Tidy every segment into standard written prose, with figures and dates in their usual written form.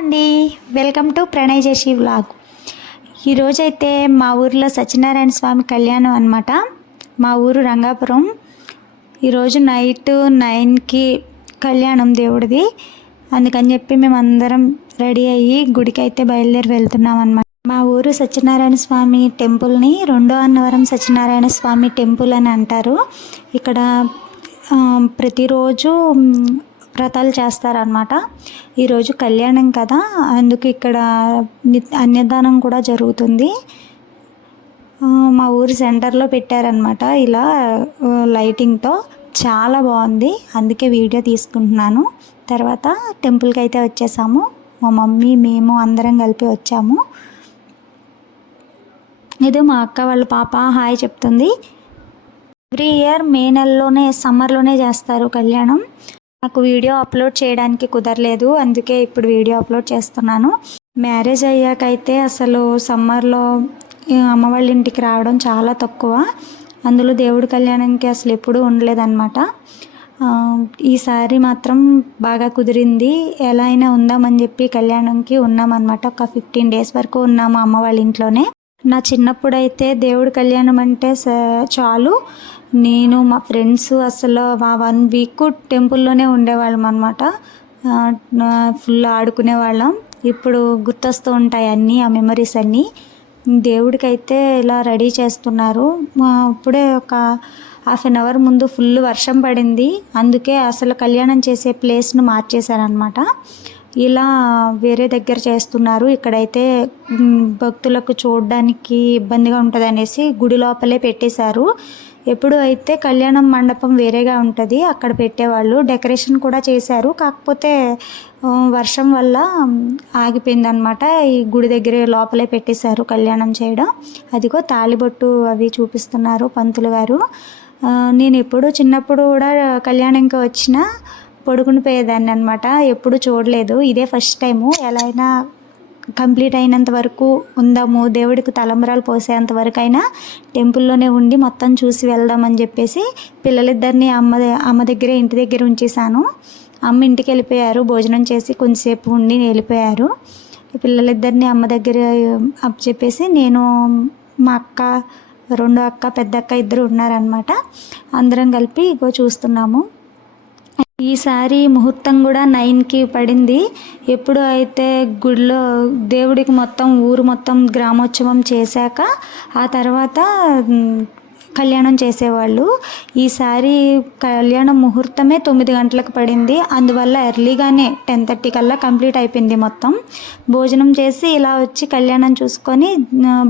అండి, welcome to Pranay జేషి vlog. ఈరోజైతే మా ఊరిలో సత్యనారాయణ స్వామి కళ్యాణం అనమాట. మా ఊరు రంగాపురం. ఈరోజు నైట్ 9కి కళ్యాణం దేవుడిది. అందుకని చెప్పి మేము అందరం రెడీ అయ్యి గుడికి అయితే బయలుదేరి వెళ్తున్నాం అనమాట. మా ఊరు సత్యనారాయణ స్వామి టెంపుల్ని రెండో అన్నవరం సత్యనారాయణ స్వామి టెంపుల్ అని అంటారు. ఇక్కడ ప్రతిరోజు వ్రతాలు చేస్తారనమాట. ఈరోజు కళ్యాణం కదా, అందుకు ఇక్కడ అన్నదానం కూడా జరుగుతుంది. మా ఊరి సెంటర్లో పెట్టారనమాట ఇలా లైటింగ్తో. చాలా బాగుంది, అందుకే వీడియో తీసుకుంటున్నాను. తర్వాత టెంపుల్కి అయితే వచ్చేసాము. మా మమ్మీ మేము అందరం కలిపి వచ్చాము. ఇది మా అక్క వాళ్ళ పాప హాయ్ చెప్తుంది. ఎవ్రీ ఇయర్ మే నెలలోనే సమ్మర్లోనే చేస్తారు కళ్యాణం. నాకు వీడియో అప్లోడ్ చేయడానికి కుదరలేదు, అందుకే ఇప్పుడు వీడియో అప్లోడ్ చేస్తున్నాను. మ్యారేజ్ అయ్యాకైతే అసలు సమ్మర్లో అమ్మ వాళ్ళ ఇంటికి రావడం చాలా తక్కువ. అందులో దేవుడి కళ్యాణంకి అసలు ఎప్పుడూ ఉండలేదన్నమాట. ఈసారి మాత్రం బాగా కుదిరింది. ఎలా అయినా ఉందామని చెప్పి కళ్యాణంకి ఉన్నామన్నమాట. ఒక 15 days వరకు ఉన్నాము అమ్మ వాళ్ళ ఇంట్లోనే. నా చిన్నప్పుడు అయితే దేవుడి కళ్యాణం అంటే చాలు, నేను మా ఫ్రెండ్స్ అసలు 1 week టెంపుల్లోనే ఉండేవాళ్ళం అనమాట. ఫుల్ ఆడుకునే వాళ్ళం. ఇప్పుడు గుర్తొస్తూ ఉంటాయి అన్నీ, ఆ మెమరీస్ అన్నీ. దేవుడికైతే ఇలా రెడీ చేస్తున్నారు. ఇప్పుడే ఒక 1/2 hour ముందు ఫుల్ వర్షం పడింది, అందుకే అసలు కళ్యాణం చేసే ప్లేస్ను మార్చేశారనమాట. ఇలా వేరే దగ్గర చేస్తున్నారు. ఇక్కడైతే భక్తులకు చూడడానికి ఇబ్బందిగా ఉంటుంది అనేసి గుడి లోపలే పెట్టేశారు. ఎప్పుడు అయితే కళ్యాణం మండపం వేరేగా ఉంటుంది, అక్కడ పెట్టేవాళ్ళు. డెకరేషన్ కూడా చేశారు, కాకపోతే వర్షం వల్ల ఆగిపోయిందనమాట. ఈ గుడి దగ్గర లోపలే పెట్టేశారు కళ్యాణం చేయడం. అదిగో తాళిబొట్టు అవి చూపిస్తున్నారు పంతులు గారు. నేను ఎప్పుడు చిన్నప్పుడు కూడా కళ్యాణంకి వచ్చినా పడుకుని పోయేదాన్ని అనమాట. ఎప్పుడు చూడలేదు, ఇదే ఫస్ట్ టైము. ఎలా అయినా కంప్లీట్ అయినంత వరకు ఉందాము, దేవుడికి తలంబరాలు పోసేంత వరకు అయినా టెంపుల్లోనే ఉండి మొత్తం చూసి వెళ్దామని చెప్పేసి పిల్లలిద్దరిని అమ్మ దగ్గరే ఇంటి దగ్గర ఉంచేసాను. అమ్మ ఇంటికి వెళ్ళిపోయారు, భోజనం చేసి కొంచెంసేపు ఉండి వెళ్ళిపోయారు. పిల్లలిద్దరిని అమ్మ దగ్గర చెప్పేసి నేను, మా అక్క, రెండో అక్క, పెద్ద అక్క ఇద్దరు ఉన్నారనమాట. అందరం కలిపి ఇగో చూస్తున్నాము. ఈసారి ముహూర్తం కూడా 9కి పడింది. ఎప్పుడు అయితే గుడిలో దేవుడికి మొత్తం ఊరు మొత్తం గ్రామోత్సవం చేశాక ఆ తర్వాత కళ్యాణం చేసేవాళ్ళు. ఈసారి కళ్యాణం ముహూర్తమే 9 గంటలకు పడింది. అందువల్ల ఎర్లీగానే 10:30 కల్లా కంప్లీట్ అయిపోయింది మొత్తం. భోజనం చేసి ఇలా వచ్చి కళ్యాణం చూసుకొని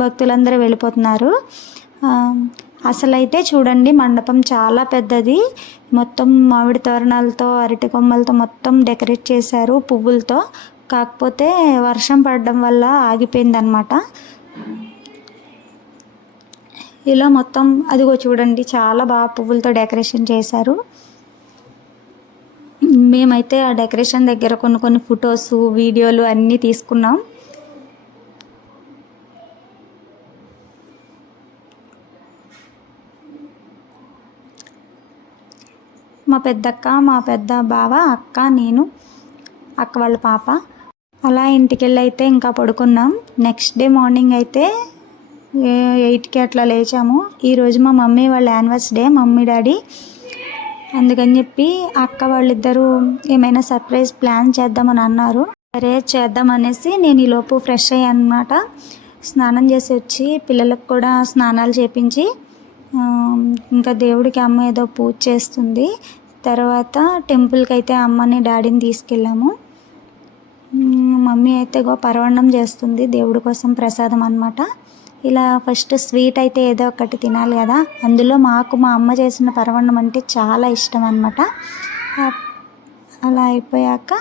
భక్తులందరూ వెళ్ళిపోతున్నారు. అసలైతే చూడండి, మండపం చాలా పెద్దది. మొత్తం మామిడి తోరణాలతో, అరటి కొమ్మలతో మొత్తం డెకరేట్ చేశారు, పువ్వులతో. కాకపోతే వర్షం పడడం వల్ల ఆగిపోయిందనమాట. ఇలా మొత్తం అదిగో చూడండి, చాలా బాగా పువ్వులతో డెకరేషన్ చేశారు. మేమైతే ఆ డెకరేషన్ దగ్గర కొన్ని ఫొటోస్, వీడియోలు అన్నీ తీసుకున్నాం. మా పెద్దక్క, మా పెద్ద బావ, అక్క, నేను, అక్క వాళ్ళ పాప అలా ఇంటికి వెళ్ళి అయితే ఇంకా పడుకున్నాం. నెక్స్ట్ డే మార్నింగ్ అయితే 8కి అట్లా లేచాము. ఈరోజు మా మమ్మీ వాళ్ళ యానివర్సరీ, మమ్మీ డాడీ. అందుకని చెప్పి అక్క వాళ్ళిద్దరూ ఏమైనా సర్ప్రైజ్ ప్లాన్ చేద్దామని అన్నారు. సరే చేద్దామనేసి నేను ఈలోపు ఫ్రెష్ అయ్యాను అనమాట. స్నానం చేసి వచ్చి పిల్లలకు కూడా స్నానాలు చేపించి ఇంకా దేవుడికి అమ్మ ఏదో పూజ చేస్తుంది. తర్వాత టెంపుల్కి అయితే అమ్మని డాడీని తీసుకెళ్ళాము. మమ్మీ అయితే పరవన్నం చేస్తుంది దేవుడి కోసం ప్రసాదం అనమాట. ఇలా ఫస్ట్ స్వీట్ అయితే ఏదో ఒకటి తినాలి కదా, అందులో మాకు మా అమ్మ చేసిన పరవన్నం అంటే చాలా ఇష్టం అనమాట. అలా అయిపోయాక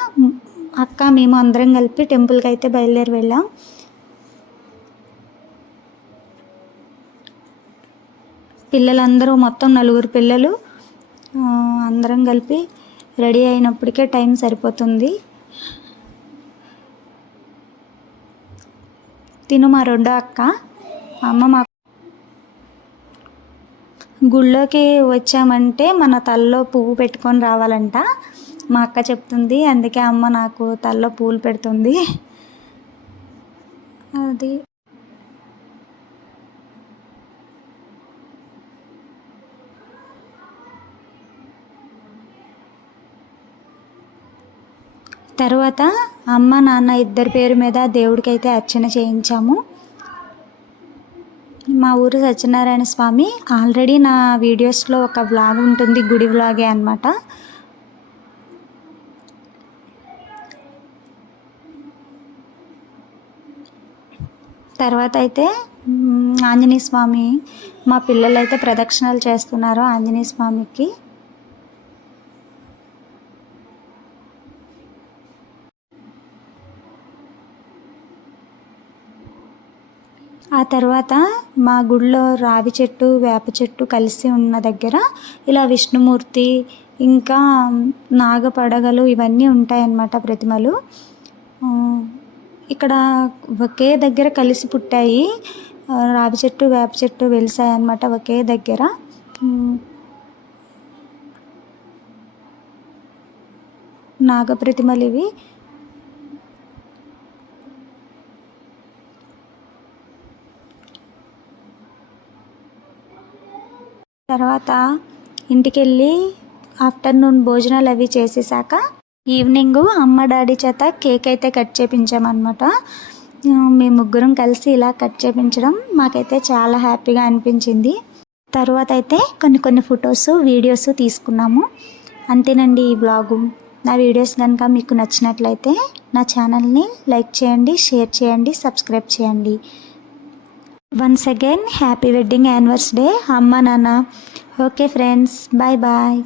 అక్క మేము అందరం కలిపి టెంపుల్కి అయితే బయలుదేరి వెళ్ళాం. పిల్లలందరూ మొత్తం 4 పిల్లలు అందరం కలిపి రెడీ అయినప్పటికే టైం సరిపోతుంది. తిను మా రెండో అక్క. అమ్మ మా గుళ్ళోకి వచ్చామంటే మన తలలో పువ్వు పెట్టుకొని రావాలంట. మా అక్క చెప్తుంది, అందుకే అమ్మ నాకు తలలో పూలు పెడుతుంది. అది తర్వాత అమ్మ నాన్న ఇద్దరి పేరు మీద దేవుడికైతే అర్చన చేయించాము. మా ఊరు సత్యనారాయణ స్వామి. ఆల్రెడీ నా వీడియోస్లో ఒక వ్లాగ్ ఉంటుంది, గుడి వ్లాగే అనమాట. తర్వాత అయితే ఆంజనేయ స్వామి, మా పిల్లలు అయితే ప్రదక్షిణలు చేస్తున్నారు ఆంజనేయ స్వామికి. ఆ తర్వాత మా గుడిలో రావి చెట్టు వేప చెట్టు కలిసి ఉన్న దగ్గర ఇలా విష్ణుమూర్తి ఇంకా నాగపడగలు ఇవన్నీ ఉంటాయన్నమాట ప్రతిమలు. ఇక్కడ ఒకే దగ్గర కలిసి పుట్టాయి, రావి చెట్టు వేప చెట్టు వెలిసాయి అన్నమాట ఒకే దగ్గర. నాగప్రతిమలు ఇవి. తర్వాత ఇంటికి వెళ్ళి ఆఫ్టర్నూన్ భోజనాలు అవి చేసేసాక ఈవినింగ్ అమ్మ డాడీ చేత కేక్ అయితే కట్ చేయించామన్నమాట. మేము ముగ్గురం కలిసి ఇలా కట్ చేయించడం మాకైతే చాలా హ్యాపీగా అనిపించింది. తర్వాత అయితే కొన్ని ఫొటోస్ వీడియోస్ తీసుకున్నాము. అంతేనండి ఈ వ్లాగు. నా వీడియోస్ కనుక మీకు నచ్చినట్లయితే నా ఛానల్ని లైక్ చేయండి, షేర్ చేయండి, సబ్స్క్రైబ్ చేయండి. Once again happy wedding anniversary అమ్మ నాన్న. Okay friends, bye bye.